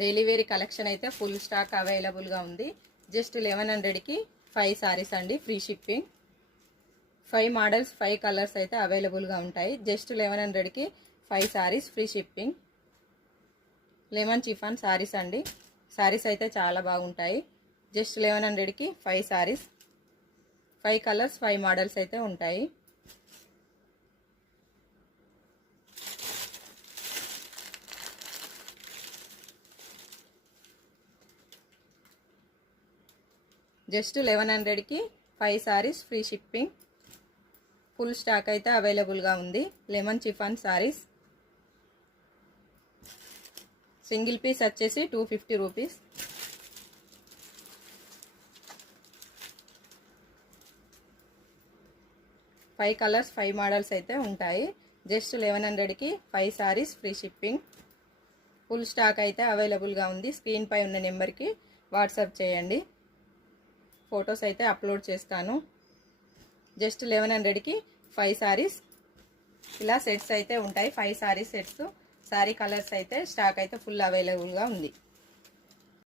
Daily wear collection అయితే full stock అవైలబుల్గా ఉంది. జస్ట్ 1100కి 5 సారీస్ అండి, ఫ్రీ షిప్పింగ్. 5 మోడల్స్ 5 కలర్స్ అయితే అవైలబుల్గా ఉంటాయి. జస్ట్ 1100కి 5 saris free shipping. Lemon chiffon saris అండి. సారీస్ అయితే చాలా బాగుంటాయి. జస్ట్ 1100కి 5 సారీస్, 5 కలర్స్ 5 మోడల్స్ అయితే ఉంటాయి. జస్ట్ 1100కి 5 saris free shipping. Full stock అయితే అవైలబుల్గా ఉంది. Lemon chiffon saris. Single piece వచ్చేసి 250 రూపీస్. ఫైవ్ కలర్స్ 5 మోడల్స్ అయితే ఉంటాయి. జస్ట్ 1100కి 5 saris free shipping. Full stock అయితే అవైలబుల్గా ఉంది. స్క్రీన్ పై ఉన్న నెంబర్కి వాట్సాప్ చేయండి, ఫొటోస్ అయితే అప్లోడ్ చేస్తాను. జస్ట్ 1100కి 5 సారీస్. ఇలా సెట్స్ అయితే ఉంటాయి. 5 సారీస్ సెట్స్. సారీ కలర్స్ అయితే స్టాక్ అయితే ఫుల్ అవైలబుల్గా ఉంది.